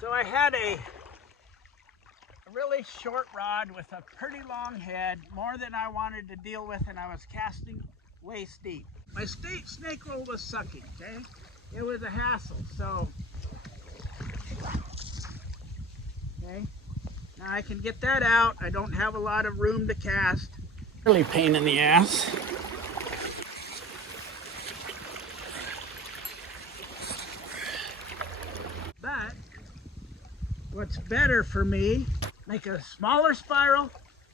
So I had a really short rod with a pretty long head, more than I wanted to deal with, and I was casting waist deep. My snake roll was sucking, okay? It was a hassle, so, okay? Now I can get that out. I don't have a lot of room to cast. Really pain in the ass. But what's better for me, make a smaller spiral,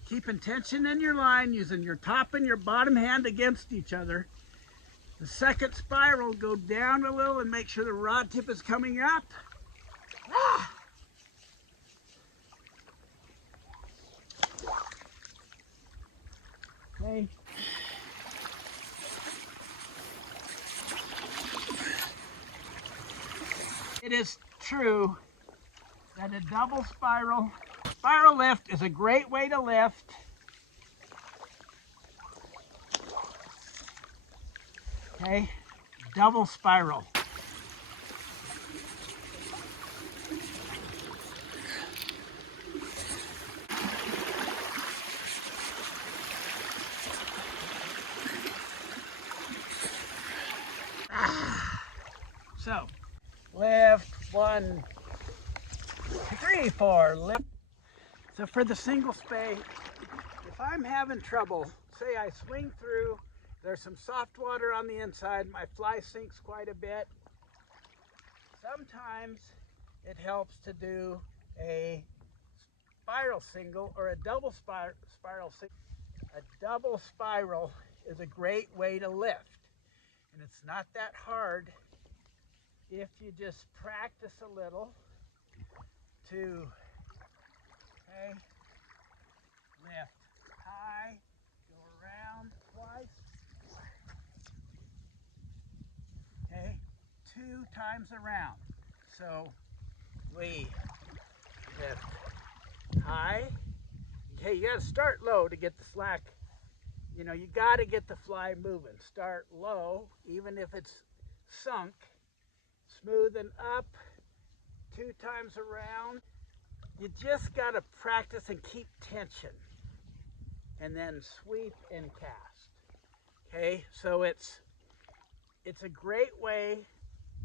keeping tension in your line, using your top and your bottom hand against each other. The second spiral, go down a little and make sure the rod tip is coming up. Ah! Okay. It is true that a double spiral lift is a great way to lift. Okay, double spiral. So, lift, 1, 2, 3, 4, lift. So for the single spey, if I'm having trouble, say I swing through, there's some soft water on the inside, my fly sinks quite a bit. Sometimes it helps to do a spiral single or a double spiral single. A double spiral is a great way to lift, and it's not that hard if you just practice a little to, okay, lift high, go around twice, okay, 2 times around. So we lift high. Okay, you got to start low to get the slack. You know, you got to get the fly moving. Start low, even if it's sunk. Smooth and up, 2 times around. You just got to practice and keep tension. And then sweep and cast. Okay, so it's a great way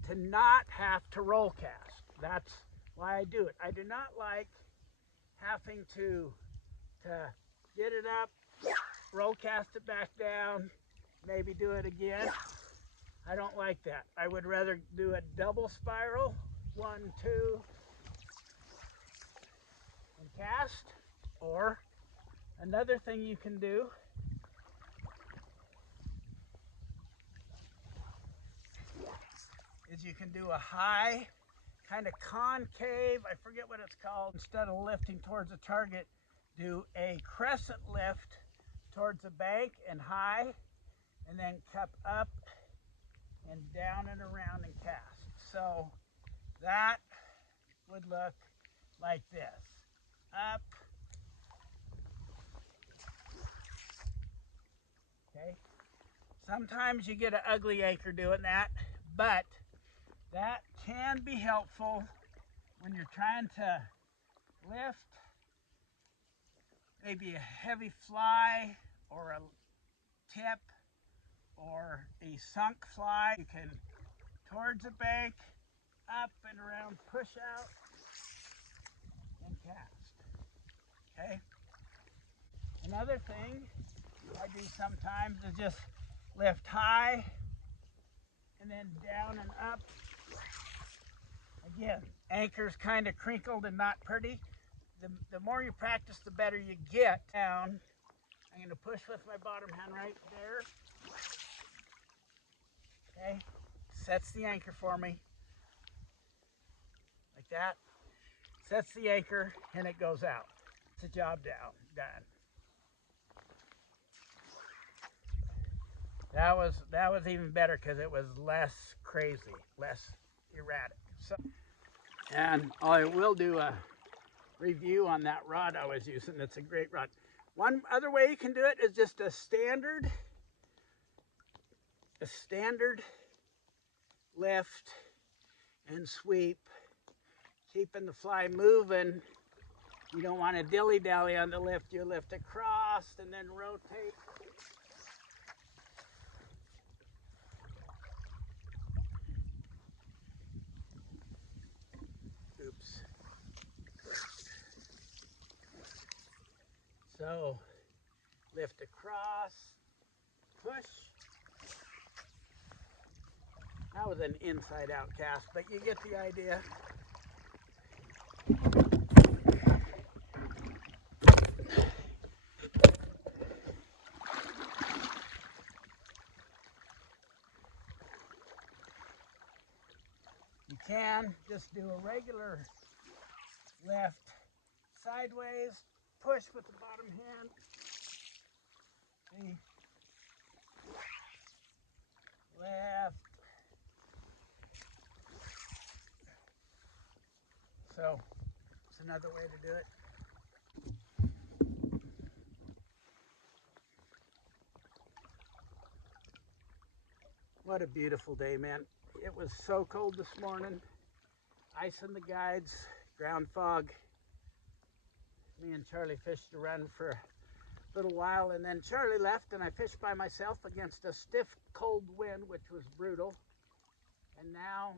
to not have to roll cast. That's why I do it. I do not like having to get it up, roll cast it back down, maybe do it again. I don't like that. I would rather do a double spiral, 1, 2, and cast. Or another thing you can do is you can do a high, kind of concave, I forget what it's called. Instead of lifting towards a target, do a crescent lift towards the bank and high, and then cup up and down and around and cast. So that would look like this. Up. Okay. Sometimes you get an ugly anchor doing that, but that can be helpful when you're trying to lift maybe a heavy fly or a tip or a sunk fly. You can towards the bank, up and around, push out, and cast. Okay? Another thing I do sometimes is just lift high and then down and up. Again, anchor's kind of crinkled and not pretty. The more you practice, the better you get. Down. I'm going to push with my bottom hand right there. Okay? Sets the anchor for me. Like that. Sets the anchor and it goes out. It's a job done. That was even better because it was less crazy, less erratic. So, and I will do a review on that rod I was using. It's a great rod. One other way you can do it is just a standard lift and sweep, keeping the fly moving. You don't want to dilly-dally on the lift. You lift across and then rotate. Oops. So, lift across, push. That was an inside-out cast, but you get the idea. You can just do a regular lift sideways, push with the bottom hand. See? Left. So, it's another way to do it. What a beautiful day, man. It was so cold this morning. Ice in the guides, ground fog. Me and Charlie fished a run for a little while, and then Charlie left, and I fished by myself against a stiff, cold wind, which was brutal. And now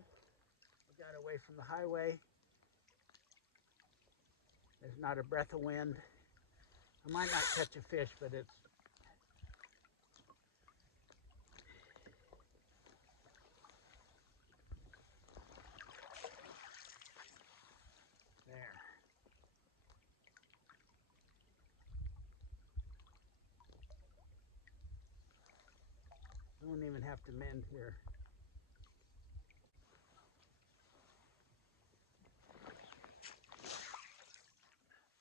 I got away from the highway. There's not a breath of wind. I might not catch a fish, but it's there. Don't even have to mend here.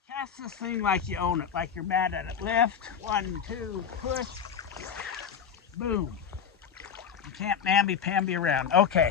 Cast this thing like you own it, like you're mad at it. Lift, 1, 2, push, boom. You can't mamby-pamby around. Okay.